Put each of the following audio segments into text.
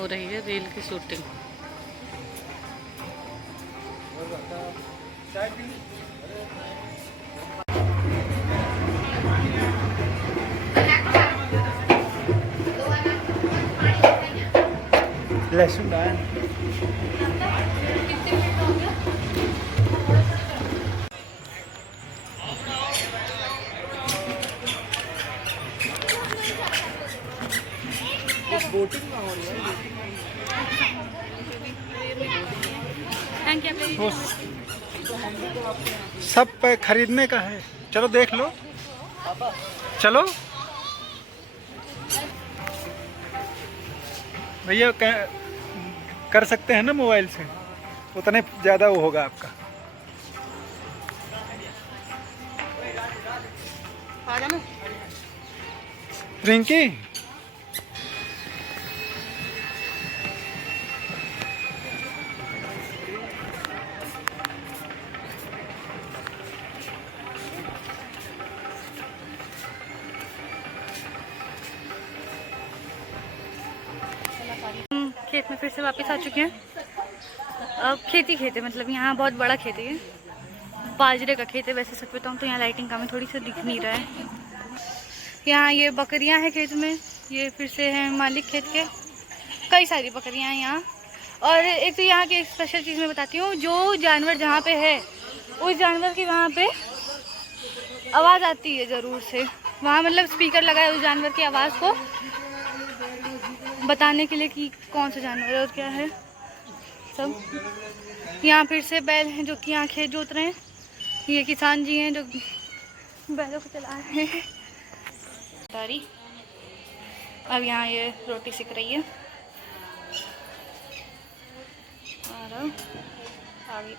हो रही है रील की शूटिंग। लहसुन डाल। बोटिंग हो रही है वो सब पे खरीदने का है। चलो देख लो, चलो भैया कर सकते हैं ना मोबाइल से, उतने ज़्यादा वो होगा आपका। रिंकी खेत में फिर से वापस आ चुके हैं। अब खेती है, मतलब यहाँ बहुत बड़ा खेत है, बाजरे का खेत है। वैसे सच बताऊँ तो यहाँ लाइटिंग कमी थोड़ी सी दिख नहीं रहा है। यहाँ ये बकरियाँ हैं खेत में, ये फिर से हैं मालिक खेत के। कई सारी बकरियाँ हैं यहाँ। और एक तो यहाँ की एक स्पेशल चीज़ मैं बताती हूँ, जो जानवर जहाँ पे है उस जानवर की वहाँ पे आवाज़ आती है ज़रूर से। वहाँ मतलब स्पीकर लगा है उस जानवर की आवाज़ को बताने के लिए कि कौन सा जानवर है और क्या है सब। यहाँ फिर से बैल हैं जो कि यहाँ खेत जोत रहे हैं। ये किसान जी हैं जो बैलों को चला रहे हैं। तारी अब यहाँ ये रोटी सिक रही है और आगे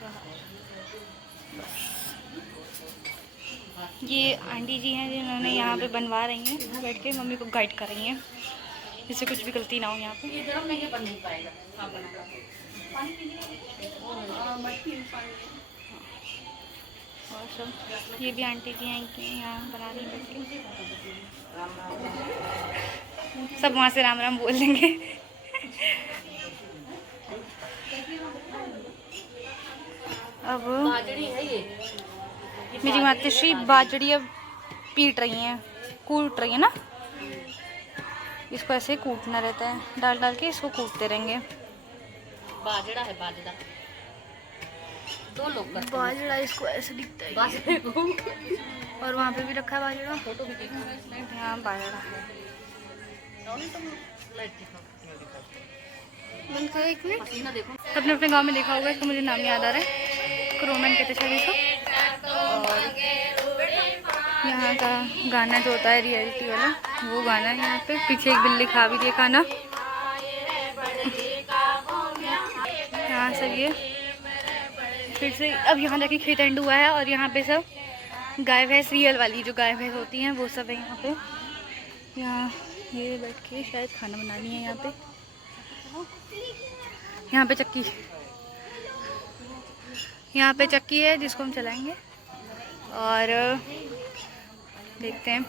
ये आंटी जी हैं जिन्होंने यहाँ पे बनवा रही हैं बैठ के, मम्मी को गाइड कर रही हैं जिससे कुछ भी गलती ना हो यहाँ पे। और सब ये भी आंटी जी हैं कि यहाँ बना रही हैं बैठ के। सब वहाँ से राम राम बोल देंगे। अब मेरी माताश्री बाजरी अब पीट रही हैं, कूट रही है ना, इसको ऐसे कूटना रहता है, डाल डाल के इसको कूटते रहेंगे। बाजरा है, बाजरा दो लोग करते हैं। बाजरा इसको ऐसे दिखता है बाजरे को। और वहाँ पे भी रखा है बाजरा, फोटो भी देखा है। हाँ बाजरा है। अपने अपने गांव में देखा होगा इसको, मुझे नाम याद आ रहा है, क्रोमैन कहते शायद इसको। और यहाँ का गाना जो होता है रियलिटी वाला, वो गाना है यहाँ पे। पीछे एक बिल्ली खा भी दिया खाना। यहाँ सब ये फिर से अब यहाँ जाके खेत एंड हुआ है और यहाँ पे सब गाय भैंस, रियल वाली जो गाय भैंस होती हैं वो सब है यहाँ पे। यहाँ ये बैठ के शायद खाना बनानी है यहाँ पे। यहाँ पे चक्की, यहाँ पे चक्की है जिसको हम चलाएंगे और देखते हैं।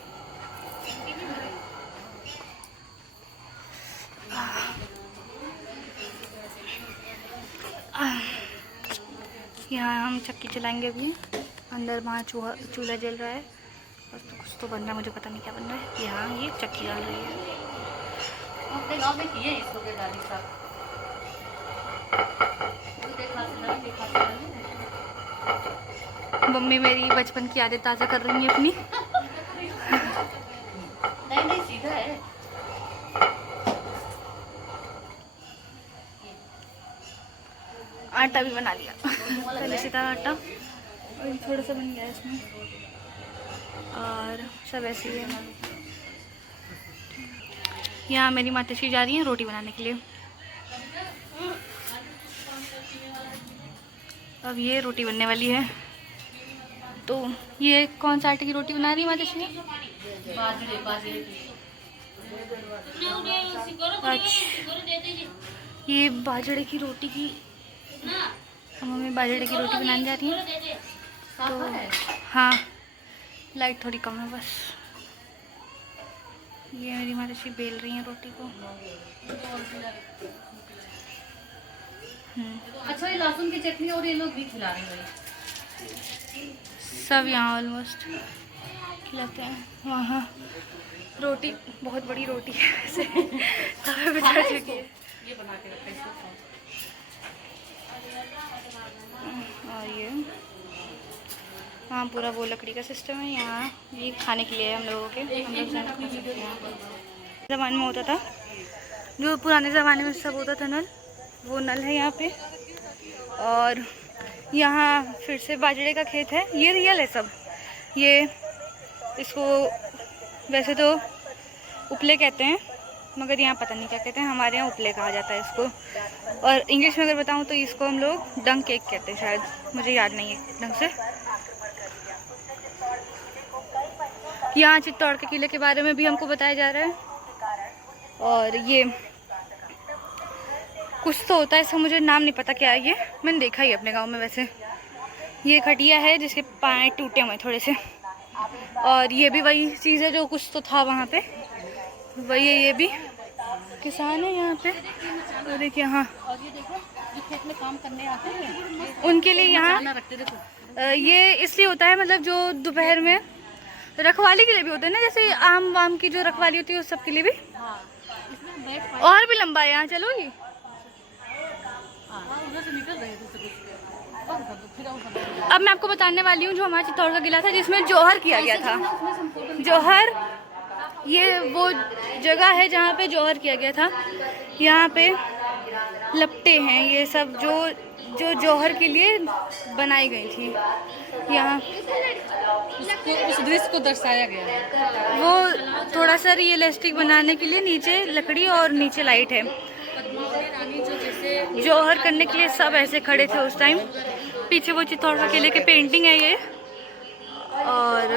यहाँ हम चक्की चलाएंगे अभी। अंदर वहाँ चूल्हा जल रहा है और तो कुछ तो बन रहा है, मुझे पता नहीं क्या बन रहा है। यहाँ ये चक्की डाल रही है। अपने गांव में किए इसको के डाली साहब। मम्मी मेरी बचपन की यादें ताज़ा कर रही है अपनी। नहीं नहीं सीधा है। आटा भी बना लिया पहले से था आटा, और थोड़ा सा बन गया इसमें और सब ऐसे ही है। यहाँ मेरी माताश्री जा रही हैं रोटी बनाने के लिए। अब ये रोटी बनने वाली है। तो ये कौन सा आटे की रोटी बना रही है माताश्री? बाजरे बाजरे अच्छा, ये बाजरे की रोटी की, मम्मी बाजरे की रोटी बनाने जा रही हैं। तो हाँ, लाइट थोड़ी कम है बस। ये मेरी माताश्री बेल रही हैं रोटी को। लहसुन की चटनी और ये लोग भी खिला रहे हैं। सब यहाँ ऑलमोस्ट खिलाते हैं। वहाँ रोटी, बहुत बड़ी रोटी है ऐसे तवे पे चढ़ चुकी है। ये बना के रखा है इसको। और ये हाँ पूरा वो लकड़ी का सिस्टम है। यहाँ ये खाने के लिए है हम लोगों के, हम लोग ज़्यादा खा सकते हैं। ज़माने में होता था, जो पुराने ज़माने में सब होता था नल, वो नल है यहाँ पे। और यहाँ फिर से बाजरे का खेत है, ये रियल है सब। ये इसको वैसे तो उपले कहते हैं, मगर यहाँ पता नहीं क्या कहते हैं, हमारे यहाँ उपले कहा जाता है इसको। और इंग्लिश में अगर बताऊँ तो इसको हम लोग डंग केक कहते हैं शायद, मुझे याद नहीं है ढंग से। यहाँ चित्तौड़ के किले के बारे में भी हमको बताया जा रहा है। और ये कुछ तो होता है, इसका मुझे नाम नहीं पता क्या है, ये मैंने देखा ही अपने गांव में। वैसे ये खटिया है जिसके पाए टूटे हुए थोड़े से। और ये भी वही चीज़ है जो कुछ तो था वहाँ पे, वही है। ये भी किसान है यहाँ पे। और देखिए हाँ, और ये देखो जो खेत में काम करने आते हैं उनके लिए यहाँ रखते देखो। ये इसलिए होता है, मतलब जो दोपहर में रखवाली के लिए भी होता है ना, जैसे आम वाम की जो रखवाली होती है उस सब के लिए भी। हाँ, इसमें बैठ और भी लंबा है यहाँ, चलोगी? उधर से निकल रहे हैं दूसरे फिर अब मैं आपको बताने वाली हूँ जो हमारा चित्तौड़ का किला था जिसमें जौहर किया गया था। जौहर, ये वो जगह है जहाँ पे जौहर किया गया था। यहाँ पे लपटें हैं ये सब जो जौहर के लिए बनाई गई थी। यहाँ उस दृश्य को दर्शाया गया है। वो थोड़ा सा रियलिस्टिक बनाने के लिए नीचे लकड़ी और नीचे लाइट है। रानी जो जैसे जौहर करने के लिए सब ऐसे खड़े थे उस टाइम। पीछे वो चित्तौड़ का किले की पेंटिंग है ये। और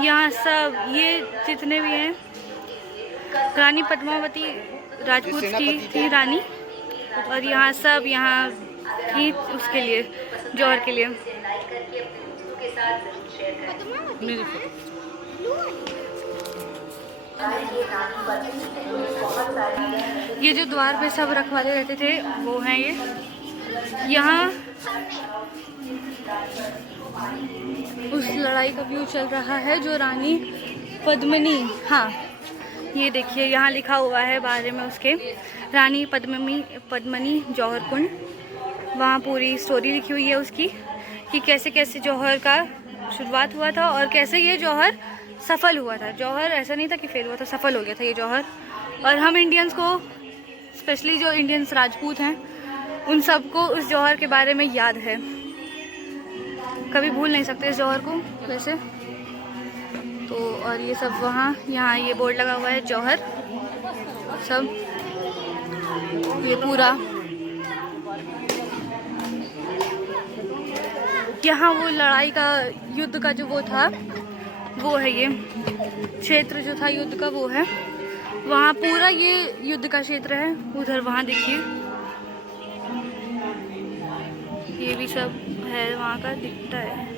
यहाँ सब ये जितने भी हैं, रानी पद्मावती राजपूत की थी रानी। और यहाँ सब यहाँ थी उसके लिए, जौहर के लिए। ये जो द्वार पे सब रखवाले रहते थे वो हैं ये। यहाँ उस लड़ाई का व्यू चल रहा है जो रानी पद्मिनी, हाँ ये देखिए यहाँ लिखा हुआ है बारे में उसके, रानी पद्मिनी जौहर कुंड। वहाँ पूरी स्टोरी लिखी हुई है उसकी कि कैसे कैसे जौहर का शुरुआत हुआ था और कैसे ये जौहर सफल हुआ था। जौहर ऐसा नहीं था कि फेल हुआ था, सफल हो गया था ये जौहर। और हम इंडियंस को, स्पेशली जो इंडियंस राजपूत हैं, उन सबको उस जौहर के बारे में याद है, कभी भूल नहीं सकते इस जौहर को वैसे तो। और ये सब वहाँ, यहाँ ये बोर्ड लगा हुआ है जौहर सब, ये पूरा यहाँ वो लड़ाई का, युद्ध का जो वो था वो है। ये क्षेत्र जो था युद्ध का वो है, वहाँ पूरा ये युद्ध का क्षेत्र है। उधर वहाँ देखिए ये भी सब है, वहाँ का दिखता है।